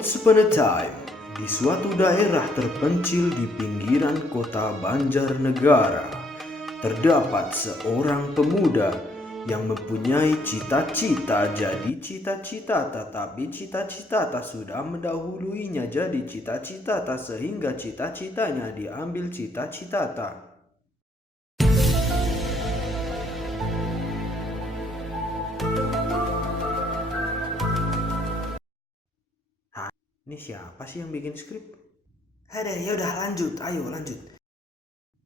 Once upon a time, di suatu daerah terpencil di pinggiran kota Banjarnegara, terdapat seorang pemuda yang mempunyai cita-cita jadi cita-cita, tetapi cita-cita tak sudah mendahuluinya jadi cita-cita tak, sehingga cita-citanya diambil cita-cita tak. Ini siapa sih yang bikin skrip? Ada, yaudah lanjut, ayo lanjut.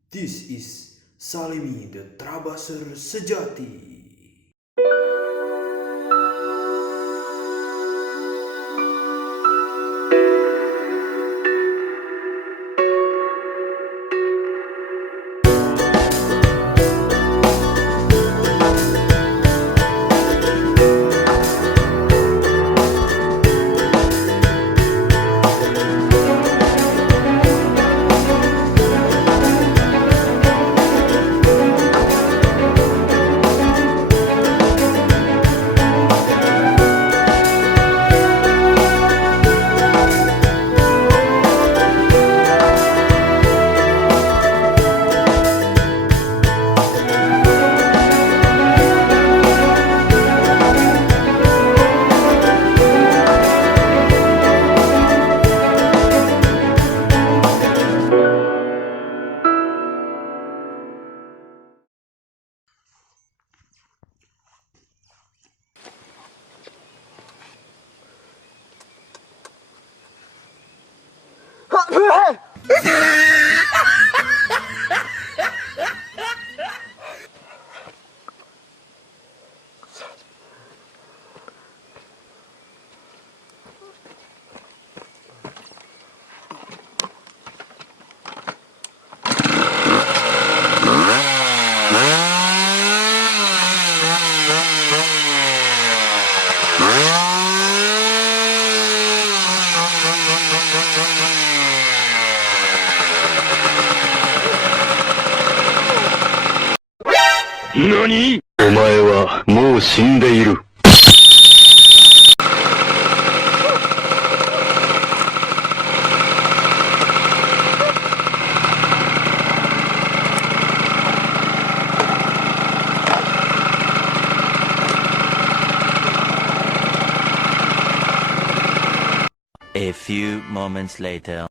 This is Salimi the trabasser sejati. NANI?! お前はもう死んでいる。A few moments later.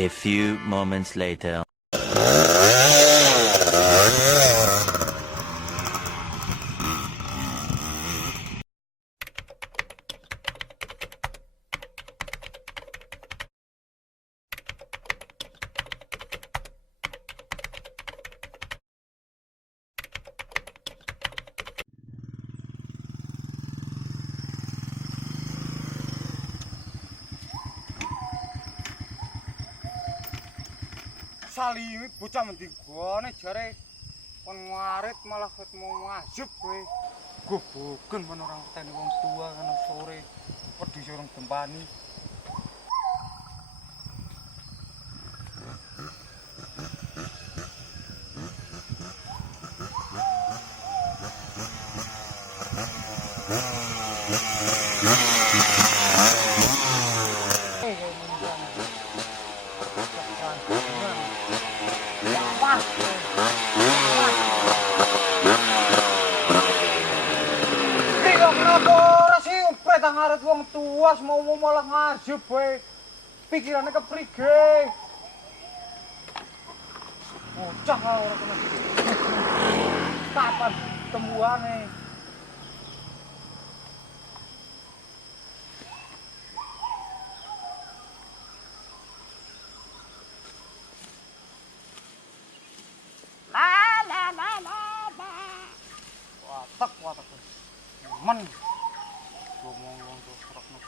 A few moments later. Salimi bocah mending gone jare kon ngarit malah ketemu ngajeb kowe. Goboken men orang petani wong tua kan sore wedi orang gempani. Ngarit wong tua mau malah ngajeb wae. Pikirane keprige. Bocah ora kena. Kapan temuane? Watak. Men. Ngomong wong tua serak nek.